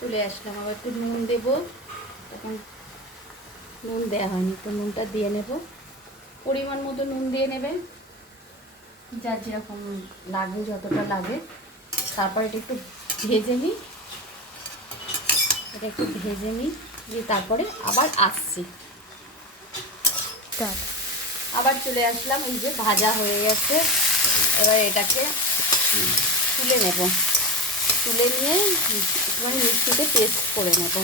চলে আসলাম। আবার একটু নুন দেবো, এখন নুন দেওয়া হয়নি, তো নুনটা দিয়ে নেব। পরিমাণ মতো নুন দিয়ে নেবে, যার যেরকম লাগে, যতটা লাগে। তারপর এটা একটু ভেজে নিই, দিয়ে তারপরে আবার আসছি। আবার চলে আসলাম, এই যে ভাজা হয়ে গেছে। এবার এটাকে তুলে নেব, তুলে নিয়ে একটুখানি মিক্সিতে পেস্ট করে নেব,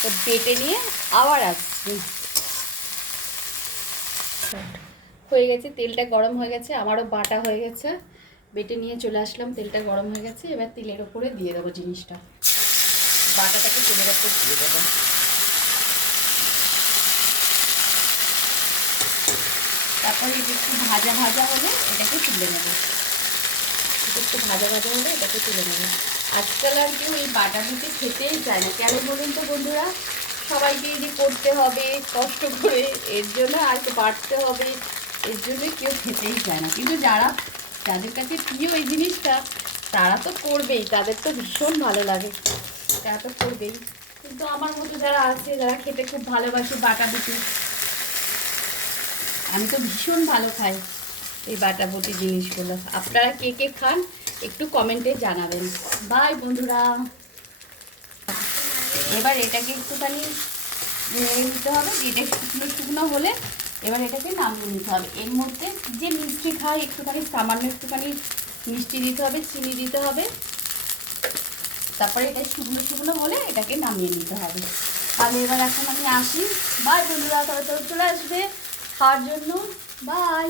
তো বেটে নিয়ে আবার আসছি। হয়ে গেছে, তেলটা গরম হয়ে গেছে, আমারও বাটা হয়ে গেছে। বেটে নিয়ে চলে আসলাম, তেলটা গরম হয়ে গেছে। এবার তেলের ওপরে দিয়ে দেবো জিনিসটা, বাটাটাকে তেলের ওপর দিয়ে দেবো। তারপরে একটু ভাজা ভাজা হলে এটাকে তুলে নেবো, একটু ভাজা ভাজা হলে এটাকে তুলে নেবো। আজকাল আর কেউ এই বাটা দিতে খেতেই চায় না, কেন বলুন তো বন্ধুরা? সবাইকে যদি করতে হবে কষ্ট করে, এর জন্য আর বাড়তে হবে, এর জন্য কেউ খেতেই চায় না। কিন্তু যাদের কাছে প্রিয় এই জিনিসটা, তারা তো করবেই, তাদের তো ভীষণ ভালো লাগে, তারা তো করবেই। কিন্তু আমার মতো যারা আছে, যারা খেতে খুব ভালোবাসে বাটা দিতে, আমি তো ভীষণ ভালো খাই এই বাটাবুটি জিনিসগুলো। আপনারা কে কে খান একটু কমেন্টে জানাবেন। বাই বন্ধুরা। এবার এটাকে একটুখানি নেড়ে নিতে হবে, এটা শুকনো শুকনো হলে এবার এটাকে নামিয়ে নিতে হবে। এর মধ্যে যে মিষ্টি খায়, একটুখানি সামান্য একটুখানি মিষ্টি দিতে হবে, চিনি দিতে হবে। তারপরে এটা শুকনো শুকনো হলে এটাকে নামিয়ে নিতে হবে। তাহলে এবার এখন আমি আসি। বাই বন্ধুরা, তবে চলে আসবে খাওয়ার জন্য। বাই।